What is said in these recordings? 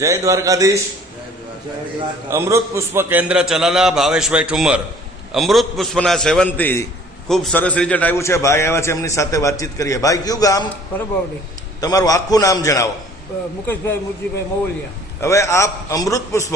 જય દ્વારકાધીશ. અમૃત પુષ્પ કેન્દ્ર ચલાલા ભાવેશભાઈ ઠુમર. અમૃત પુષ્પના સેવનથી ખૂબ સરસ રિઝલ્ટ આવ્યું છે. ભાઈ આવ્યા છે, એમની સાથે વાતચીત કરીએ. ભાઈ, કયું ગામ? પરબવડી. તમારું આખું નામ જણાવો. મુકેશભાઈ મુરજીભાઈ મવલિયા. હવે આપ અમૃત પુષ્પ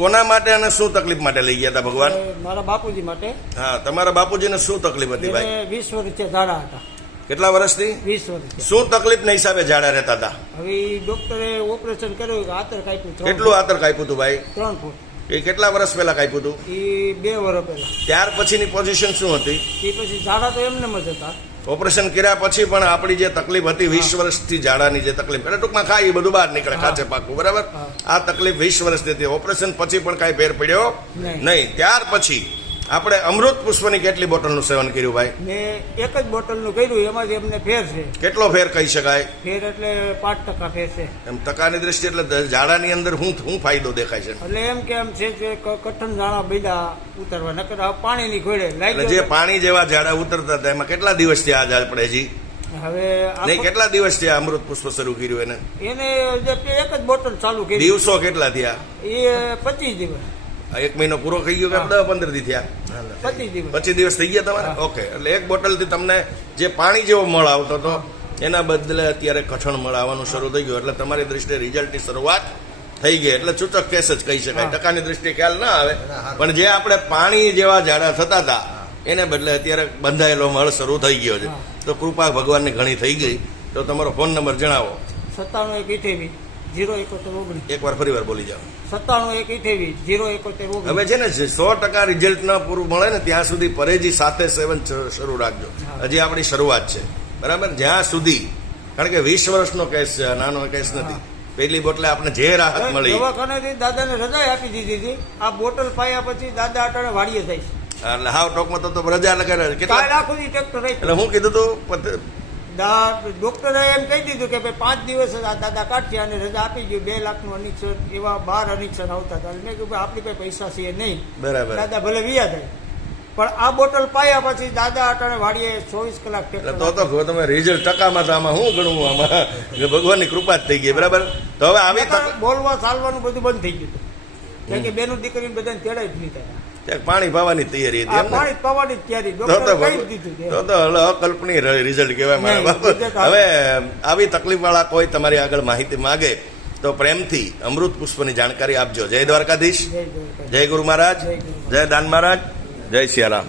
કોના માટે અને શું તકલીફ માટે લઈ ગયા હતા ભગવાન? મારા બાપુજી માટે. હા, તમારા બાપુજીને શું તકલીફ હતી ભાઈ? 20 વર્ષથી ઝાડા હતા. કેટલા વર્ષથી? 20 વર્ષ. શું તકલીફના હિસાબે ઝાડા રહેતા હતા? હવે ડોક્ટરે ઓપરેશન કર્યું, આતર કાપ્યું. કેટલું આતર કાપ્યું હતું ભાઈ? 3 ફૂટ. એ કેટલા વર્ષ પહેલા કાપ્યું હતું? એ 2 વર્ષ પહેલા. ત્યાર પછીની પોઝિશન શું હતી? એ પછી ઝાડા તો એમને જ હતા. ઓપરેશન કર્યા પછી પણ આપણી જે તકલીફ હતી 20 વર્ષથી ઝાડાની જે તકલીફ, એટલે ટૂંકમાં ખાઈ બધું બહાર નીકળે, ખાચે પાકું, બરાબર? આ તકલીફ 20 વર્ષથી હતી. ઓપરેશન પછી પણ કાંઈ ફેર પડ્યો નહીં. ત્યાર પછી આપણે અમૃત પુષ્પની કેટલી બોટલનું સેવન કર્યું ભાઈ? મેં એક જ બોટલનું કર્યું, એમાંથી એમને ફેર છે. કેટલો ફેર કહી શકાય? ફેર એટલે 5% ફેર છે. એમ ટકાની દ્રષ્ટિએ એટલે ઝાડાની અંદર શું ફાયદો દેખાય છે? એટલે એમ કે એમ છે કે કઠણ ઝાડા બીજા ઉતરવા, નકર પાણીની ઘોડે એટલે જે પાણી જેવા ઝાડા ઉતરતા હતા એમાં કેટલા દિવસથી આ ઝાડ પડે હજી? હવે નહીં, કેટલા દિવસથી આ અમૃત પુષ્પ શરૂ કર્યું એને જે એક જ બોટલ ચાલુ કરી. દિવસો કેટલા થયા? એ 25 દિવસ. 1 મહિનો પૂરો થઈ ગયો કે 10-15 દી થયા? 25 દિવસ થઈ ગયા તમારે? ઓકે. એટલે એક બોટલથી તમને જે પાણી જેવો મળ આવતો હતો એના બદલે અત્યારે કઠણ મળ આવવાનું શરૂ થઈ ગયું. એટલે તમારી દ્રષ્ટિએ રિઝલ્ટની શરૂઆત થઈ ગઈ. એટલે ચૂચક કેસ જ કહી શકાય. ટકાની દ્રષ્ટિએ ખ્યાલ ના આવે, પણ જે આપણે પાણી જેવા ઝાડા થતા હતા એને બદલે અત્યારે બંધાયેલો મળ શરૂ થઈ ગયો છે. તો કૃપા ભગવાનની ઘણી થઈ ગઈ. તો તમારો ફોન નંબર જણાવો. 97 071 એક વાર ફરી વાર બોલી જાઓ. 97 071. હવે છે ને 100% રિઝલ્ટ ન પૂરું મળે ને ત્યાં સુધી પરેજી સાથે સેવન શરૂ રાખજો. હજી આપણી શરૂઆત છે, બરાબર? જ્યાં સુધી, કારણ કે 20 વર્ષનો કેસ છે, નાનો કેસ નથી. પહેલી બોટલે આપણે જે રાહત મળી. દવાખાનેથી દાદાને રજા આપી દીધી હતી. આ બોટલ પાયા પછી દાદા અટાણે વાડીએ જાય છે. એટલે હાવ ટોકમાં તો રજા લગાડે. કેટલા રાખું ટ્રેક્ટર રહી. એટલે હું કીધું તું ડોક્ટરે એમ કહી દીધું કે ભાઈ 5 દિવસ આ દાદા કાઢશે અને રજા આપી ગયું. 2 લાખનું અનિક્ષન, એવા 12 અનિક્ષન આવતા હતા. મેં કીધું આપણી પાસે પૈસા છે નહીં, બરાબર? દાદા ભલે વિયા થાય, પણ આ બોટલ પાયા પછી દાદા અટાણે વાડીએ 24 કલાક તો તમે રિઝલ્ટ ટકામાં તો આમાં શું ગણવું? આમાં ભગવાનની કૃપા જ થઈ ગઈ, બરાબર? તો હવે આવી બોલવા ચાલવાનું બધું બંધ થઈ ગયું. કારણ કે બેનું દીકરી બધાને તેડાય જ નહીં થાય. પાણી પાવાની તૈયારી હતી. પાણી પાવાની તૈયારી તો અકલ્પનીય રિઝલ્ટ કહેવાય. હવે આવી તકલીફ વાળા કોઈ તમારી આગળ માહિતી માંગે તો પ્રેમથી અમૃત પુષ્પની જાણકારી આપજો. જય દ્વારકાધીશ, જય ગુરુ મહારાજ, જય દાન મહારાજ, જય સિયારામ.